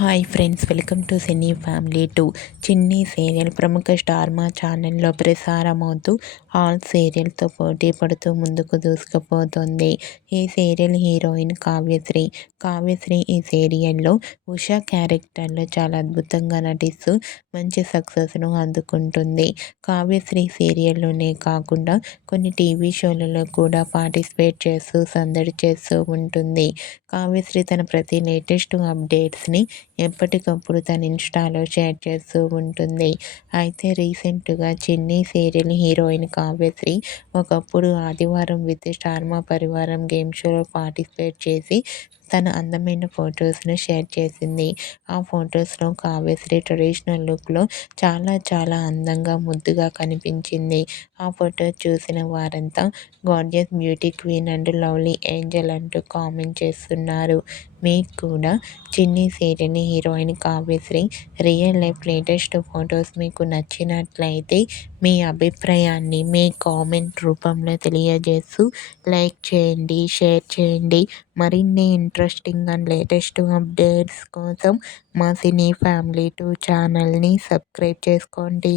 Hi friends, welcome to cine family 2. చిన్ని serial ప్రముఖ star మా ఛానల్లో ప్రసారమవుతూ ఆల్ సీరియల్తో పోటీ పడుతూ ముందుకు దూసుకుపోతుంది. ఈ సీరియల్ హీరోయిన్ కావ్యశ్రీ. కావ్యశ్రీ ఈ సీరియల్లో ఉషా క్యారెక్టర్లో చాలా అద్భుతంగా నటిస్తూ మంచి సక్సెస్ను అందుకుంటుంది. కావ్యశ్రీ సీరియల్లోనే కాకుండా కొన్ని టీవీ షోలలో కూడా పార్టిసిపేట్ చేస్తూ సందడి చేస్తూ ఉంటుంది. కావ్యశ్రీ తన ప్రతి లేటెస్ట్ అప్డేట్స్ని ఎప్పటికప్పుడు తన ఇన్స్టాలో షేర్ చేస్తూ ఉంటుంది. అయితే రీసెంట్గా చిన్ని సీరియల్ హీరోయిన్ కావ్యశ్రీ ఒకప్పుడు ఆదివారం విత్ స్టార్ మా పరివారం గేమ్ షోలో పార్టిసిపేట్ చేసి తన అందమైన ఫొటోస్ను షేర్ చేసింది. ఆ ఫొటోస్లో కావ్యశ్రీ ట్రెడిషనల్ లుక్లో చాలా అందంగా ముద్దుగా కనిపించింది. ఆ ఫోటో చూసిన వారంతా gorgeous beauty queen and lovely Angel అంటూ కామెంట్ చేస్తున్నారు. మీకు కూడా చిన్ని serial heroine Kavyasri real life latest photos మీకు నచ్చినట్లయితే మీ అభిప్రాయాన్ని మీ కామెంట్ రూపంలో తెలియజేస్తూ లైక్ చేయండి, షేర్ చేయండి. మరిన్ని ఇంట్రెస్టింగ్ అండ్ లేటెస్ట్ అప్డేట్స్ కోసం మా సినీ ఫ్యామిలీ 2 ఛానల్ని సబ్స్క్రైబ్ చేసుకోండి.